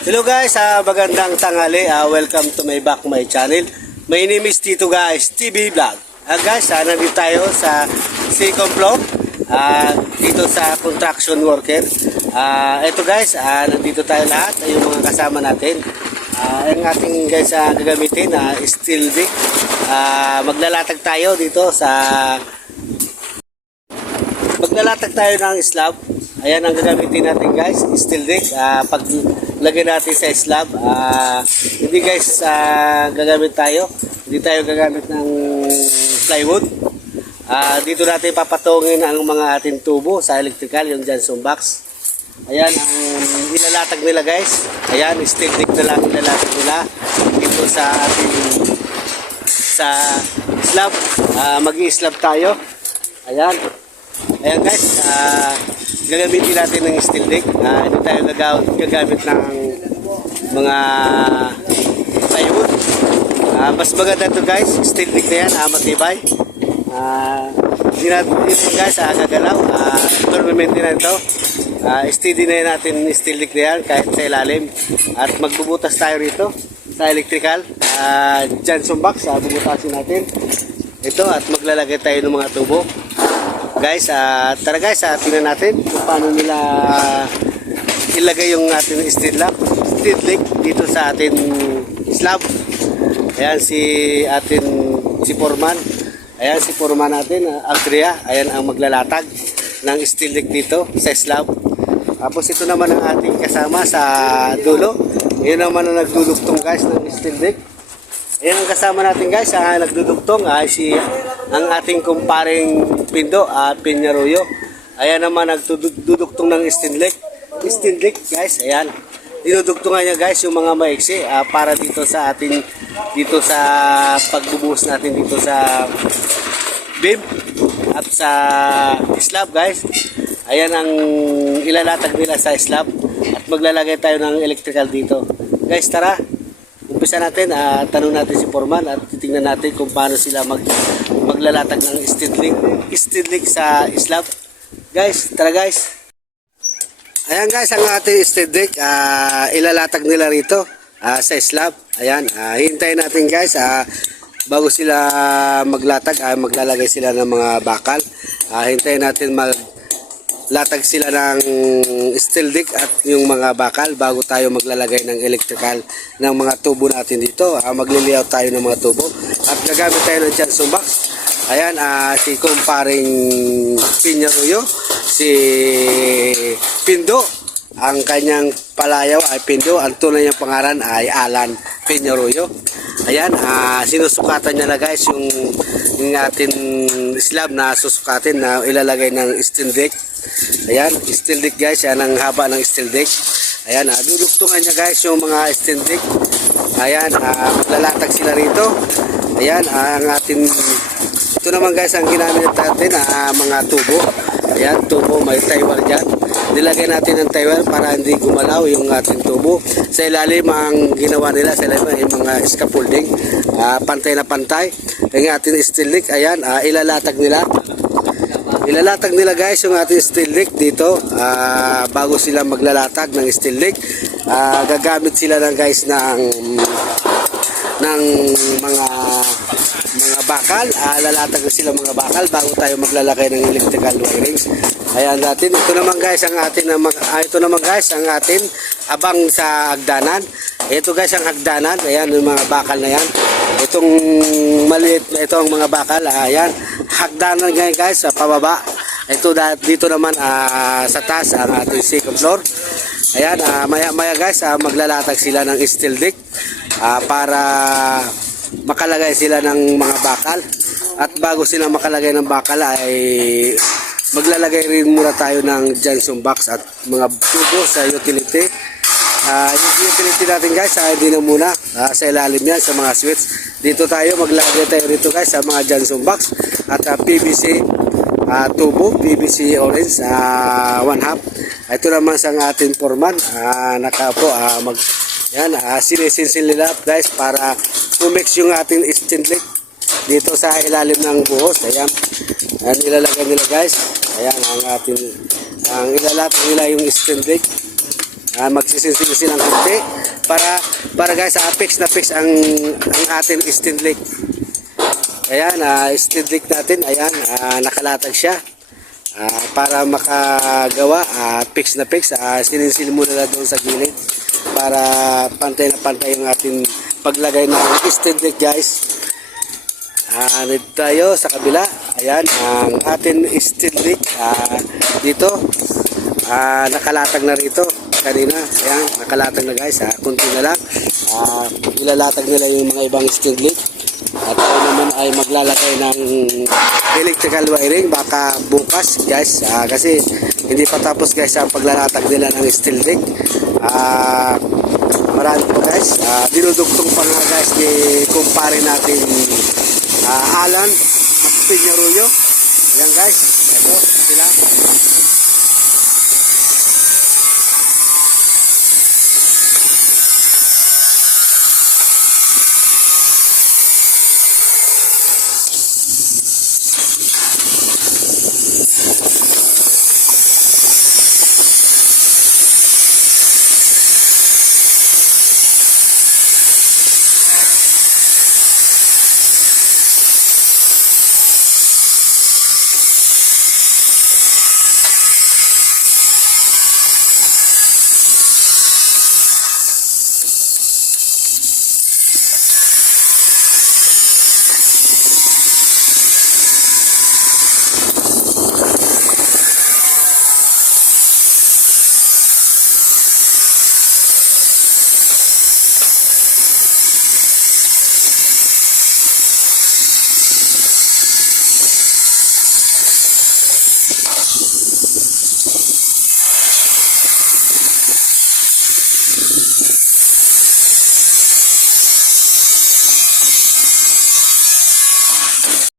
Hello guys, ah, magandang tanghali. Ah, welcome to my back my channel. My name is Tito guys, TV Vlog. Ah, guys, ah, nandito tayo sa second floor. Ah, dito sa construction worker. Ah, ito guys, ah, nandito tayo lahat, ay yung mga kasama natin. Ah, ang ating guys ah, gagamitin na steel dick. Ah, maglalatag tayo dito sa Maglalatag tayo ng slab. Ayan ang gagamitin natin guys, steel deck. Ah, pag lagay natin sa slab, ah, hindi guys ah, gagamit tayo. Hindi tayo gagamit ng plywood. Ah, dito natin papatungin ang mga ating tubo sa electrical, yung Johnson box. Ayan ang ilalatag nila guys. Ayan, steel deck na lang ilalatag nila dito sa ating sa slab. Ah, mag-i-slab tayo. Ayan. Ayan guys, ah gagamitin natin ng steel deck. Ah, hindi tayo gagamit ng mga plywood. Ah, mas maganda to guys, steel deck na yan, ah, matibay. Ah, hindi natin dito guys, ah, gagalaw. Ah, permanente na ito. Ah, steady na yan natin steel deck na yan kahit sa ilalim. At magbubutas tayo rito sa electrical. Ah, Johnson box, ah, bubutasin natin. Ito at maglalagay tayo ng mga tubo. Guys, ah tara guys, ah, tingnan natin kung paano nila ilagay yung ating steel lap, steel leg dito sa ating slab. Ayan si atin si Foreman. Ayan si Foreman natin, uh, Agria. Ayan ang maglalatag ng steel leg dito sa slab. Tapos ito naman ang ating kasama sa dulo. Yun naman ang nagdudugtong guys ng steel leg. Ayan ang kasama natin guys, ah, nagdudugtong ay si ang ating kumparing Pindo, ah, Pinyaruyo. Ayan naman nagdudugtong ng Stinlek. Stinlek guys, ayan. Dinudugtungan niya guys yung mga maiksi ah, para dito sa ating dito sa pagbubuhos natin dito sa beam at sa slab guys. Ayan ang ilalatag nila sa slab at maglalagay tayo ng electrical dito. Guys, tara. Umpisa natin, ah, tanong natin si Foreman at titingnan natin kung paano sila mag maglalatag ng steel link sa slab. Guys, tara guys. Ayan guys, ang ating steel deck, ah, ilalatag nila rito ah, sa slab. Ayan, ah, hintayin natin guys, ah, bago sila maglatag, ah, maglalagay sila ng mga bakal. Ah, hintayin natin mag latag sila ng steel deck at yung mga bakal bago tayo maglalagay ng electrical ng mga tubo natin dito. Ah, magliliyaw tayo ng mga tubo at gagamit tayo ng Johnson box. Ayan, ah, si kumparing Pinyaruyo, si Pindo, ang kanyang palayaw ay Pindo, ang tunay niyang pangalan ay Alan Pinyaruyo. Ayan, ah, sinusukatan niya na guys yung, yung ating slab na susukatin na ilalagay ng steel deck. Ayan, steel deck guys, yan ang haba ng steel deck. Ayan, ah, duduktungan niya guys yung mga steel deck. Ayan, ah, maglalatag sila rito. Ayan, ah, ang ating ito naman guys ang ginamit natin ah, mga tubo. Ayan, tubo may tywal dyan. Nilagay natin ng tywal para hindi gumalaw yung ating tubo. Sa ilalim ang ginawa nila sa ilalim ay mga scaffolding. Ah, pantay na pantay. Ang ating steel deck, ayan, ah, ilalatag nila. Ilalatag nila guys yung ating steel deck dito ah, bago sila maglalatag ng steel deck. ah, gagamit sila ng guys ng ng mga mga bakal. Lalatag na sila mga bakal bago tayo maglalagay ng electrical wirings. Ayan natin. Ito naman guys ang atin na mag- ah, ito naman guys ang atin abang sa hagdanan. Ito guys ang hagdanan. Ayan yung mga bakal na yan. Itong maliit na ito ang mga bakal. Ayan. Hagdanan ngayon guys sa pababa. Ito dito naman ah, sa taas ang ating second floor. Ayan, ah, maya maya guys, ah, maglalatag sila ng steel deck ah, para makalagay sila ng mga bakal. At bago sila makalagay ng bakal ay maglalagay rin muna tayo ng Johnson box at mga tubo sa utility. Ah, yung utility natin guys, ah, hindi na muna ah, sa ilalim yan sa mga switch. Dito tayo, maglalagay tayo rito guys sa mga Johnson box at ah, PVC ah, tubo, PVC orange, ah, one half. Ito naman sa ating foreman, ah, nakapo, ah, mag, yan, ah, sinisinsil nila guys para umix yung ating plate dito sa ilalim ng buhos. Ayan, ayan ilalagay nila guys. Ayan ang ating, ang ilalatag nila yung steel plate Ah, magsisinsin ng kunti para para guys ah, fix na fix ang ang ating leak. Ayan, ah, steel leak natin, ayan, ah, nakalatag siya. Ah, para makagawa, ah, fix na fix, ah, sininsil muna na doon sa gilid para pantay na pantay yung ating paglagay ng steel leak guys. Ah, dito tayo sa kabila. Ayan, ang ating steel leak ah, dito. Ah, nakalatag na rito kanina. Ayan, nakalatag na guys. Ah, kunti na lang. Ah, ilalatag nila yung mga ibang steel leak. Ay maglalagay ng electrical wiring baka bukas guys. Ah, kasi hindi pa tapos guys ang paglalatag nila ng steel leak. Ah, marami pa guys. Ah, dinudugtong pa nga guys ni kumpare natin ah, Alan at Pinyaruyo. Yan guys. Ito sila.